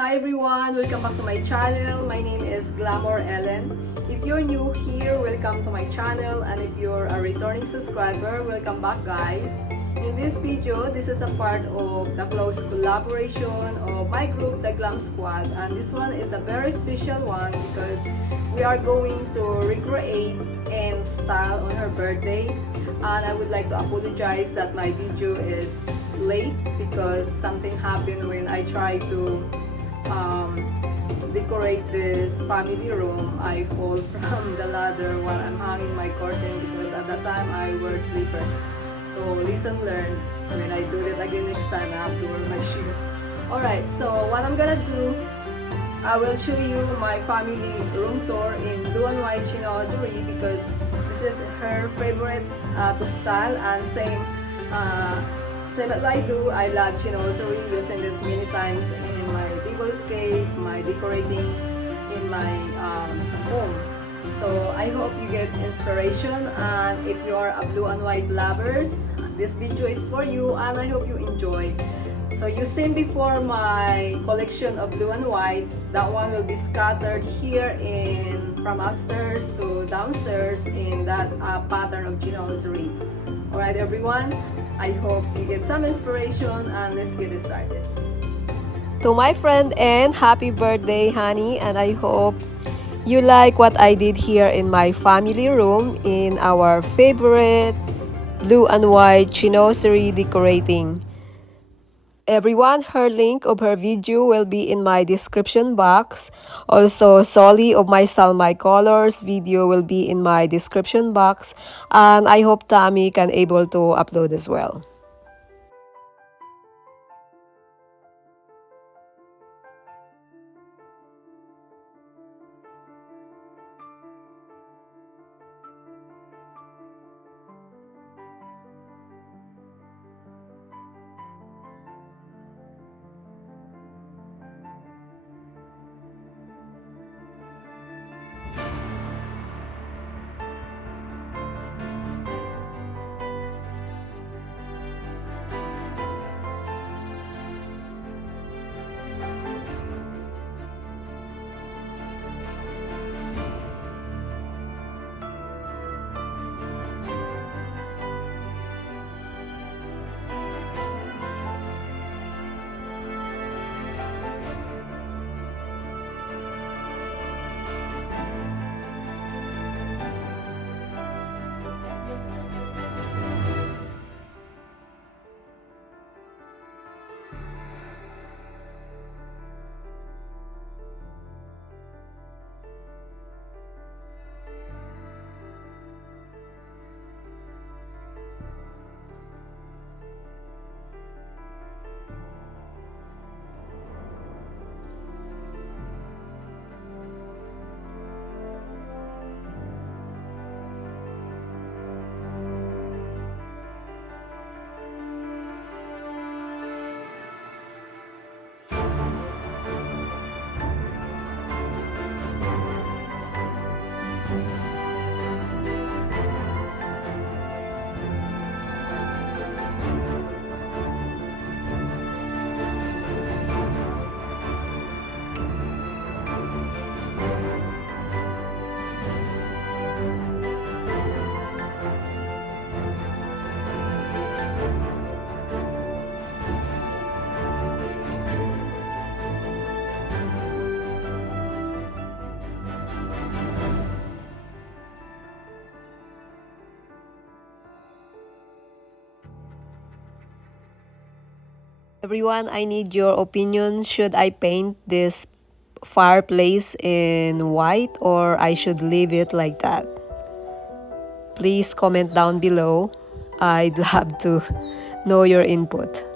Hi everyone! Welcome back to my channel. My name is Glamour Ellen. If you're new here, welcome to my channel, and if you're a returning subscriber, welcome back guys. In this video, this is a part of the close collaboration of my group, the Glam Squad, and this one is a very special one because we are going to recreate Enns style on her birthday. And I would like to apologize that my video is late because something happened when I tried to decorate this family room. I fall from the ladder while I'm hanging my curtain because at that time I wear slippers. So listen, learn. When I do it again next time, I have to wear my shoes. Alright, so what I'm gonna do, I will show you my family room tour in Blue and White Chinoiserie because this is her favorite to style, and same as I do. I love chinoiserie, using this many times in my tablescape, my decorating in my home. So I hope you get inspiration, and if you are a blue and white lovers, this video is for you and I hope you enjoy. So you've seen before my collection of blue and white. That one will be scattered here from upstairs to downstairs in that pattern of chinoiserie. Alright everyone, I hope you get some inspiration and let's get started. To my friend Ann, happy birthday honey, and I hope you like what I did here in my family room in our favorite blue and white chinoiserie decorating. Everyone, her link of her video will be in my description box. Also, Sule of my Style My Colors video will be in my description box. And I hope Tammy can able to upload as well. Everyone, I need your opinion. Should I paint this fireplace in white or I should leave it like that? Please comment down below. I'd love to know your input.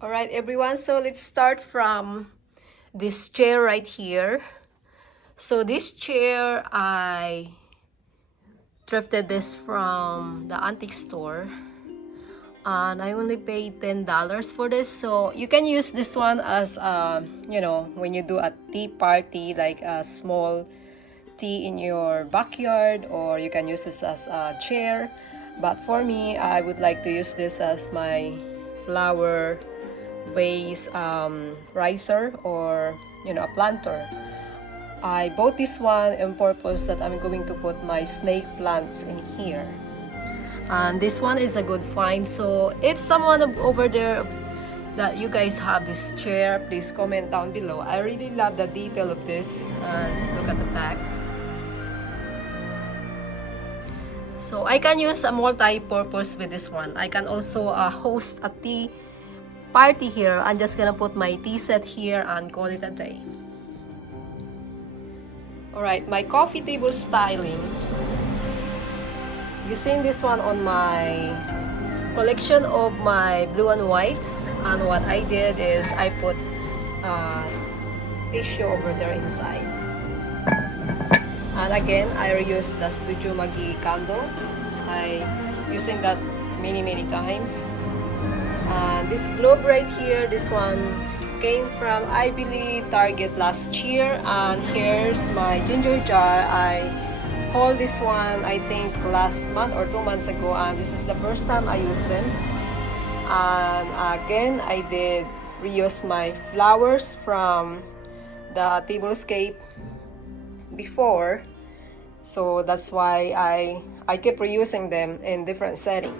Alright everyone, so let's start from this chair right here. So this chair, I thrifted this from the antique store. And I only paid $10 for this. So you can use this one as, you know, when you do a tea party, like a small tea in your backyard, or you can use this as a chair. But for me, I would like to use this as my flower vase riser, or you know, a planter. I bought this one on purpose that I'm going to put my snake plants in here. And this one is a good find. So if someone over there that you guys have this chair, please comment down below. I really love the detail of this, and look at the back. So I can use a multi-purpose with this one. I can also host a tea party here. I'm just gonna put my tea set here and call it a day. Alright, my coffee table styling. Using this one on my collection of my blue and white, and what I did is I put tissue over there inside. And again, I reused the Studio Magi candle. I using that many times. And this globe right here, this one came from, I believe, Target last year. And here's my ginger jar. I hauled this one, I think, last month or 2 months ago, and this is the first time I used them. And again, I did reuse my flowers from the Tablescape before, so that's why I keep reusing them in different setting.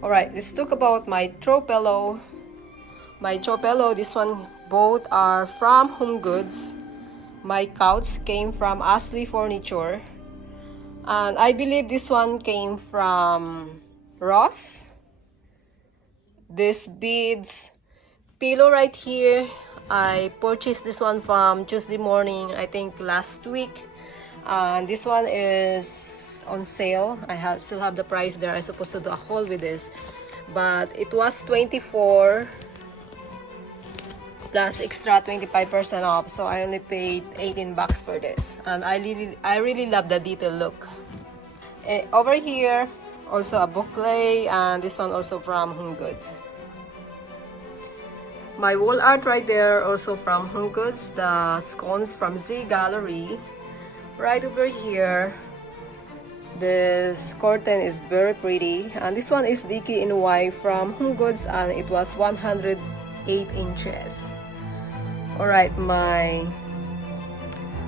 Alright, let's talk about my throw pillow. My throw pillow, this one, both are from Home Goods. My couch came from Ashley Furniture, and I believe this one came from Ross. This beads pillow right here, I purchased this one from Tuesday morning, I think last week. And this one is on sale. I still have the price there. I supposed to do a haul with this, but it was $24 plus extra 25% off, so I only paid $18 for this, and I really love the detail look. Over here also a boucle, and this one also from Home Goods. My wall art right there also from Home Goods, the scones from Z Gallery. Right over here, this curtain is very pretty, and this one is DKNY from Home Goods, and it was 108 inches. Alright, my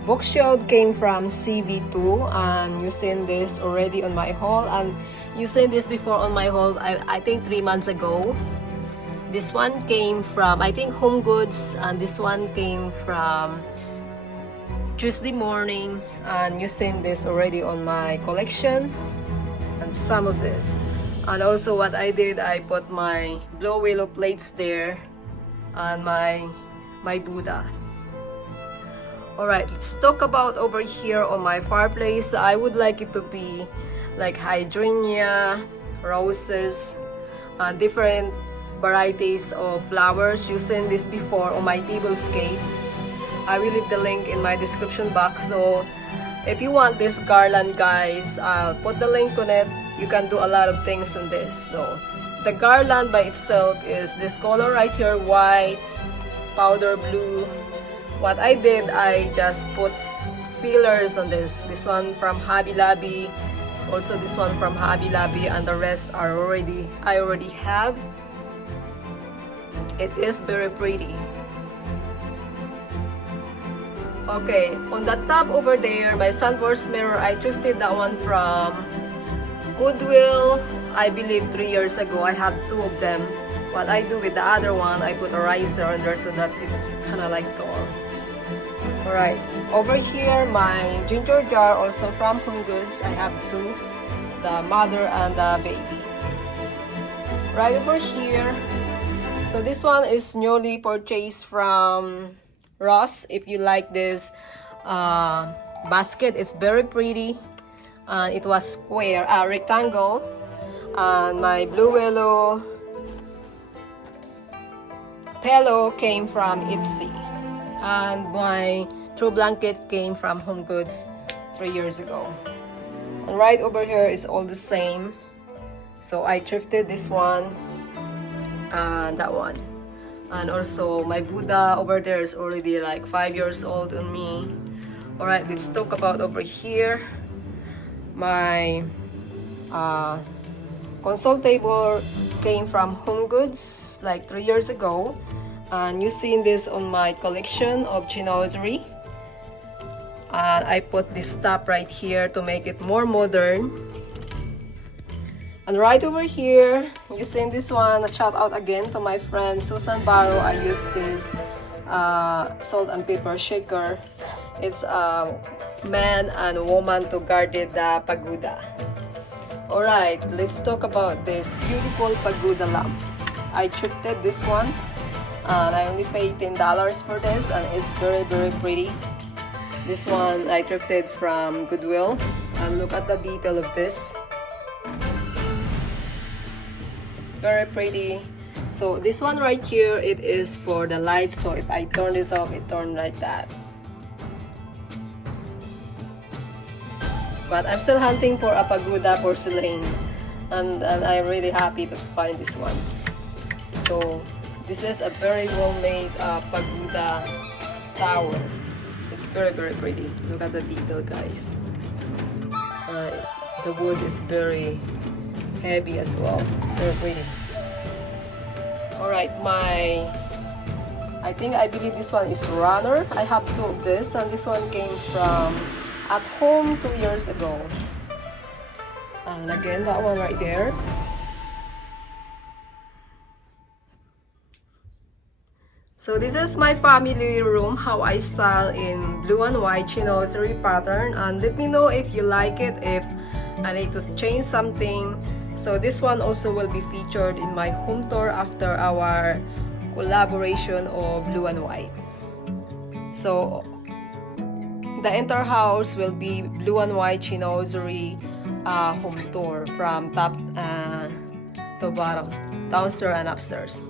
bookshelf came from CB2, and using this already on my haul, and using this before on my haul, I think 3 months ago. This one came from, I think, Home Goods, and this one came from Tuesday morning, and using this already on my collection, and some of this. And also what I did, I put my blow willow plates there, and my Buddha. Alright, let's talk about over here on my fireplace. I would like it to be like hydrangeia, roses, different varieties of flowers. Using this before on my tablescape. I will leave the link in my description box. So if you want this garland, guys, I'll put the link on it. You can do a lot of things on this. So the garland by itself is this color right here, white, powder blue. What I did, I just put fillers on this. This one from Hobby Lobby, also this one from Hobby Lobby, and the rest are I already have. It is very pretty. Okay, on the top over there, my sunburst mirror, I thrifted that one from Goodwill, I believe 3 years ago. I have 2 of them. What I do with the other one, I put a riser on there so that it's kind of like tall. Alright, over here, my ginger jar, also from Home Goods. I have 2, the mother and the baby. Right over here, so this one is newly purchased from Ross. If you like this basket, it's very pretty. It was square, rectangle. And my blue willow pillow came from Etsy. And my throw blanket came from Home Goods 3 years ago. And right over here is all the same. So I thrifted this one and that one. And also my Buddha over there is already like 5 years old on me. Alright, let's talk about over here. My console table came from Home Goods like 3 years ago. And you've seen this on my collection of chinoiserie. And I put this top right here to make it more modern. And right over here, you seen this one. A shout out again to my friend Susan Barrow. I used this salt and pepper shaker. It's a man and woman to guard the pagoda. Alright, let's talk about this beautiful pagoda lamp. I thrifted this one. And I only paid $10 for this, and it's very pretty. This one I thrifted from Goodwill, and look at the detail of this. It's very pretty. So this one right here, it is for the light, so if I turn this off, it turns like that. But I'm still hunting for a pagoda porcelain, and I'm really happy to find this one. So this is a very well-made pagoda tower. It's very pretty. Look at the detail, guys. The wood is very heavy as well. It's very pretty. Alright, I believe this one is runner. I have two of this, and this one came from At Home 2 years ago. And again, that one right there. So this is my family room, how I style in blue and white chinoiserie pattern, and let me know if you like it, if I need to change something. So this one also will be featured in my home tour after our collaboration of blue and white. So the entire house will be blue and white chinoiserie home tour from top to bottom, downstairs and upstairs.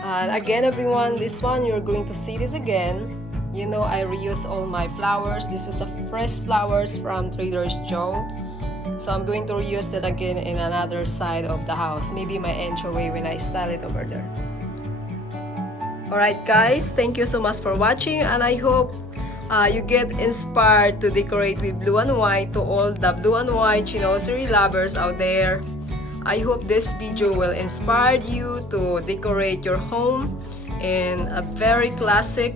And again, everyone, this one you're going to see this again. You know, I reuse all my flowers. This is the fresh flowers from Trader Joe. So I'm going to reuse that again in another side of the house. Maybe my entryway when I style it over there. Alright guys, thank you so much for watching, and I hope you get inspired to decorate with blue and white. To all the blue and white chinoiserie lovers out there, I hope this video will inspire you to decorate your home in a very classic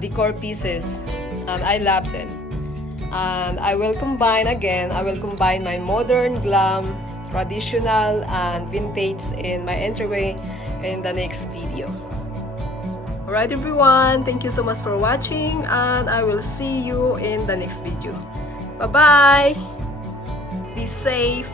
decor pieces, and I love them. And I will combine my modern, glam, traditional, and vintage in my entryway in the next video. Alright everyone, thank you so much for watching, and I will see you in the next video. Bye bye! Be safe!